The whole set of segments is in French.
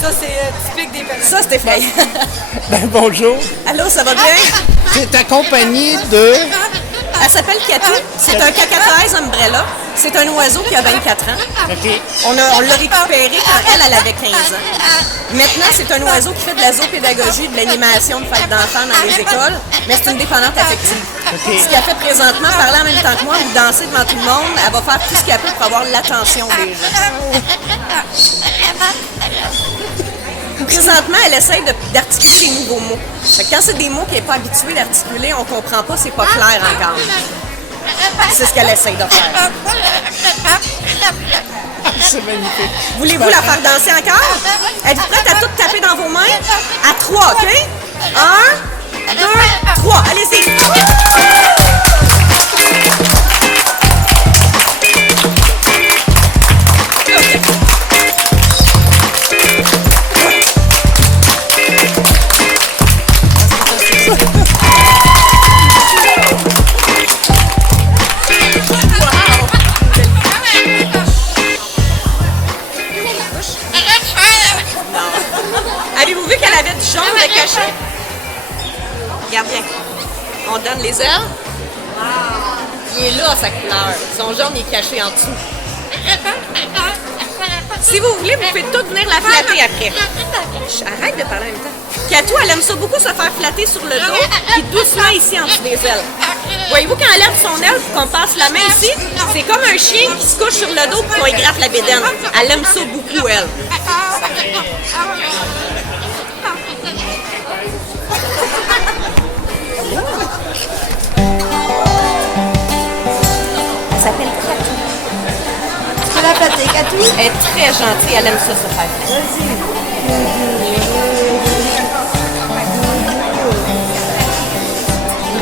Ça, c'est typique des personnes. Ça, c'est effrayant. Ben, bonjour. Allô, ça va bien? C'est accompagné de... Elle s'appelle Katou. C'est un cacatoès umbrella. C'est un oiseau qui a 24 ans. OK. On l'a récupéré quand elle avait 15 ans. Maintenant, c'est un oiseau qui fait de la zoopédagogie, de l'animation de fêtes d'enfants dans les écoles, mais c'est une dépendante affective. OK. Ce qu'elle fait présentement, parler en même temps que moi ou danser devant tout le monde, elle va faire tout ce qu'elle peut pour avoir l'attention des gens. Présentement, elle essaye d'articuler des nouveaux mots. Fait que quand c'est des mots qu'elle n'est pas habituée d'articuler, on comprend pas, c'est pas clair encore. C'est ce qu'elle essaye de faire. C'est magnifique. Voulez-vous la faire danser encore? Êtes-vous prête à tout taper dans vos mains? À 3, OK? 1, 2, 3. Allez-y! Avez-vous vu qu'elle avait du jaune de cachet? Regarde bien. On donne les ailes. Il est là, sa couleur. Son jaune est caché en dessous. Si vous voulez, vous pouvez tout venir la flatter après. Arrête de parler en même temps. Katou, elle aime ça beaucoup se faire flatter sur le dos, puis doucement ici en dessous des ailes. Voyez-vous, quand elle lève son aile et qu'on passe la main ici, c'est comme un chien qui se couche sur le dos et qu'on y gratte la bédaine. Elle aime ça beaucoup, elle. Elle s'appelle Katou. Tu peux la flatter, Katou? Elle est très gentille, elle aime ça se faire flatter.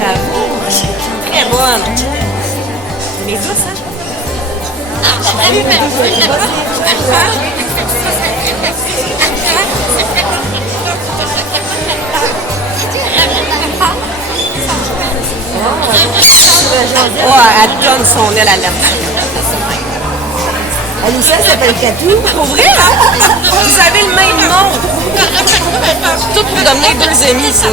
Bravo. Très bonne. Mais douce, hein? Oh, elle donne son aile à l'aime. Alicia, elle s'appelle Katou. Pour vrai, hein? Vous avez le même nom. Tout pour devenir deux amis, ça.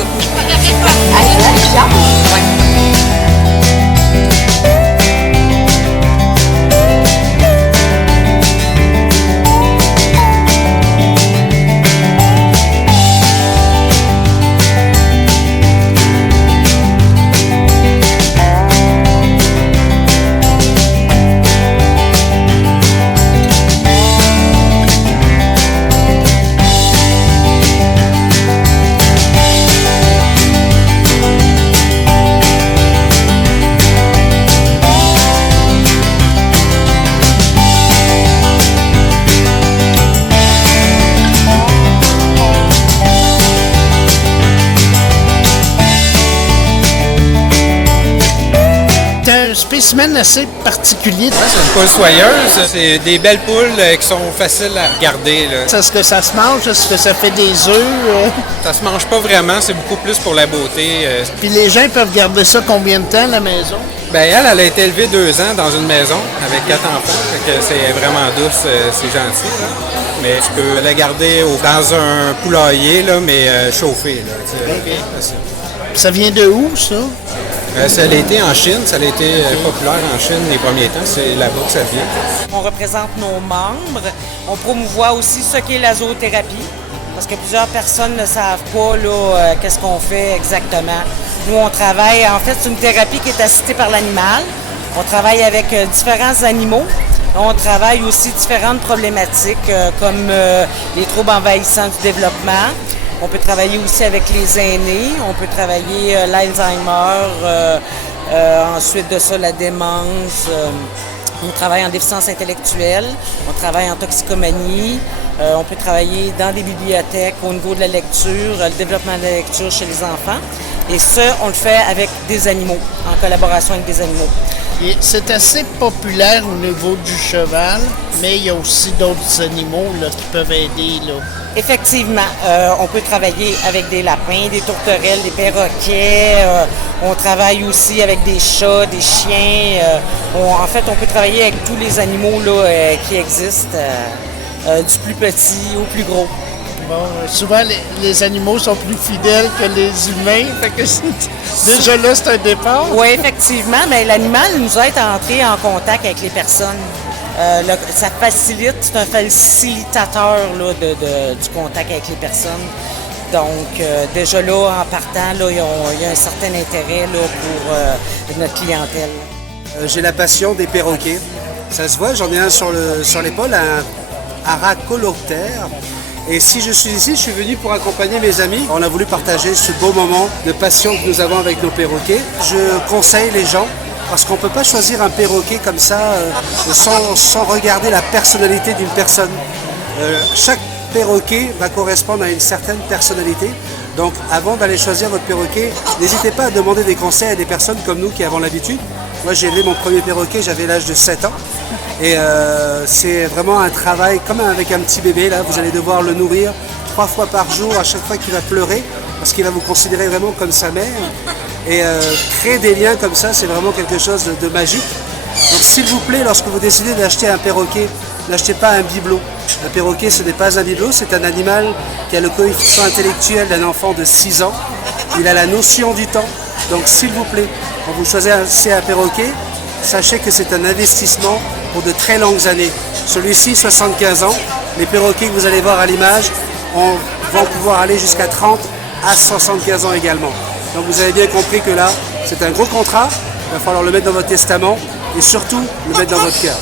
Spécimen assez particulier. C'est une poule soyeuse. C'est des belles poules qui sont faciles à regarder. Là. Est-ce que ça se mange? Est-ce que ça fait des œufs? Ça se mange pas vraiment. C'est beaucoup plus pour la beauté. Puis les gens peuvent garder ça combien de temps à la maison? Ben elle a été élevée 2 ans dans une maison avec 4 enfants. Fait que c'est vraiment douce. C'est gentil. Là. Mais tu peux la garder dans un poulailler, là, mais chauffé. Là, okay. Ça vient de où, ça? Ça a été en Chine, ça a été populaire en Chine les premiers temps, c'est là-bas que ça vient. On représente nos membres, on promouvoit aussi ce qu'est la zoothérapie, parce que plusieurs personnes ne savent pas qu'est-ce qu'on fait exactement. Nous, on travaille, en fait, c'est une thérapie qui est assistée par l'animal. On travaille avec différents animaux. On travaille aussi différentes problématiques comme les troubles envahissants du développement. On peut travailler aussi avec les aînés, on peut travailler l'Alzheimer, ensuite de ça la démence, on travaille en déficience intellectuelle, on travaille en toxicomanie, on peut travailler dans des bibliothèques au niveau de la lecture, le développement de la lecture chez les enfants. Et ça, on le fait avec des animaux, en collaboration avec des animaux. Et c'est assez populaire au niveau du cheval, mais il y a aussi d'autres animaux là, qui peuvent aider. Là. Effectivement, on peut travailler avec des lapins, des tourterelles, des perroquets. On travaille aussi avec des chats, des chiens. En fait, on peut travailler avec tous les animaux là, qui existent. du plus petit au plus gros. Bon, souvent, les animaux sont plus fidèles que les humains. Fait que déjà là, c'est un départ. Oui, effectivement, mais l'animal nous aide à entrer en contact avec les personnes. Ça facilite, c'est un facilitateur là, du contact avec les personnes. Donc, déjà là, en partant, là, il y a un certain intérêt là, pour notre clientèle. J'ai la passion des perroquets. Ça se voit, j'en ai un sur l'épaule, un Aracoloptère. Et si je suis ici, je suis venu pour accompagner mes amis. On a voulu partager ce beau moment de passion que nous avons avec nos perroquets. Je conseille les gens, parce qu'on ne peut pas choisir un perroquet comme ça sans regarder la personnalité d'une personne. Chaque perroquet va correspondre à une certaine personnalité. Donc avant d'aller choisir votre perroquet, n'hésitez pas à demander des conseils à des personnes comme nous qui avons l'habitude. Moi j'ai élevé mon premier perroquet, j'avais l'âge de 7 ans. Et c'est vraiment un travail comme avec un petit bébé. Là, vous allez devoir le nourrir 3 fois par jour à chaque fois qu'il va pleurer, parce qu'il va vous considérer vraiment comme sa mère. Et créer des liens comme ça, c'est vraiment quelque chose de magique. Donc s'il vous plaît, lorsque vous décidez d'acheter un perroquet, n'achetez pas un bibelot. Un perroquet, ce n'est pas un bibelot, c'est un animal qui a le coefficient intellectuel d'un enfant de 6 ans. Il a la notion du temps. Donc s'il vous plaît, quand vous choisissez un perroquet, sachez que c'est un investissement pour de très longues années. Celui-ci, 75 ans. Les perroquets que vous allez voir à l'image vont pouvoir aller jusqu'à 30 à 75 ans également. Donc vous avez bien compris que là, c'est un gros contrat. Il va falloir le mettre dans votre testament et surtout le mettre dans votre cœur.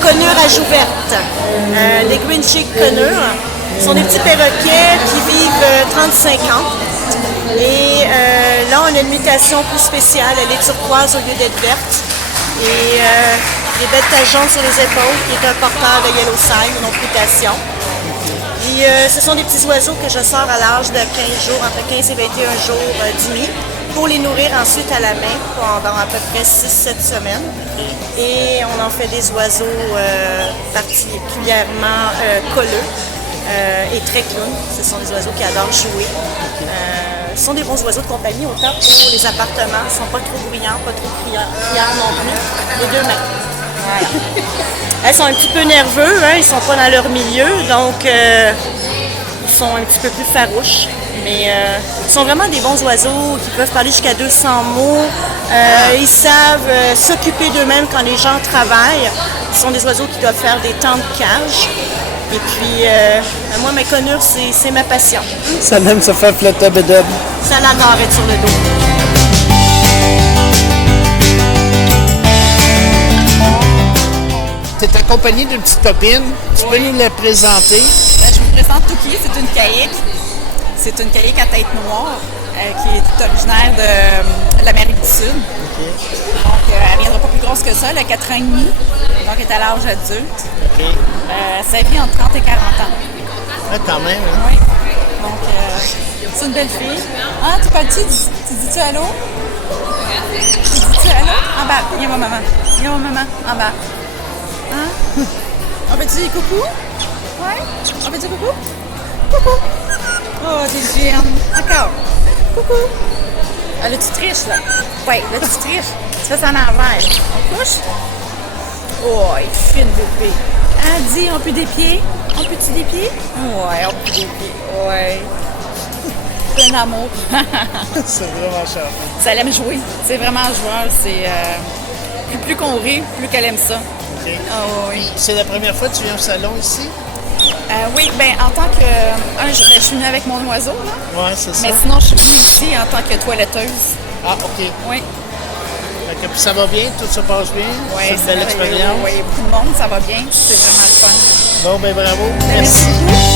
Conure à joue verte. Les Green Cheek Conure sont des petits perroquets qui vivent 35 ans. Et là, on a une mutation plus spéciale. Elle est turquoise au lieu d'être verte. Et des bêtes jaunes sur les épaules, qui est un porteur de yellow sign, une autre mutation. Et ce sont des petits oiseaux que je sors à l'âge de 15 jours, entre 15 et 21 jours du nid, pour les nourrir ensuite à la main pendant à peu près 6-7 semaines. Et on en fait des oiseaux particulièrement colleux et très clowns. Ce sont des oiseaux qui adorent jouer. Ce sont des bons oiseaux de compagnie, autant pour les appartements. Ils ne sont pas trop bruyants, pas trop criards non plus. Les deux mêmes. Voilà. Elles sont un petit peu nerveux, hein? Ils ne sont pas dans leur milieu, donc ils sont un petit peu plus farouches. Mais ils sont vraiment des bons oiseaux qui peuvent parler jusqu'à 200 mots. Ils savent s'occuper d'eux-mêmes quand les gens travaillent. Ce sont des oiseaux qui doivent faire des temps de cage. Et puis, moi, mes conures, c'est ma passion. Ça aime se faire flatter bedeb. Ça l'adore être sur le dos. Tu es accompagné d'une petite copine. Tu peux nous la présenter? Je vous présente Touki, c'est une caïque. C'est une caïque à tête noire qui est originaire de l'Amérique du Sud. Okay. Donc, elle ne viendra pas plus grosse que ça, elle a 4 ans et demi. Donc, elle est à l'âge adulte. Okay. Ça vit entre 30 et 40 ans. Ah, quand même, hein? Oui. Donc, c'est une belle fille. Ah, tu parles-tu? Tu dis-tu allô? Tu dis-tu allô? En bas. Viens voir maman. Viens voir maman. En bas. Hein? On fait-tu dire coucou? Ouais? On fait-tu coucou? Coucou! Oh, t'es jeune. Encore. Coucou! Ah, là, tu triches, là. Ouais, là, tu triches. Tu fais ça en envers. On couche? Oh, il est fine, bébé. Ah, dis, on peut des pieds? On peut-tu des pieds? Ouais, on peut des pieds. Ouais. C'est un amour. C'est vraiment cher. Ça l'aime jouer. C'est vraiment un joueur. C'est, plus qu'on rit, plus qu'elle aime ça. Okay. Oh, oui. C'est la première fois que tu viens au salon ici? Oui, bien, en tant que... je suis venue avec mon oiseau, là. Oui, c'est ça. Mais sinon, je suis venue ici en tant que toiletteuse. Ah, OK. Oui. Fait que ça va bien? Tout se passe bien? Oui, c'est une belle expérience? Oui, beaucoup de monde, ça va bien. C'est vraiment le fun. Bon, ben bravo. Merci beaucoup.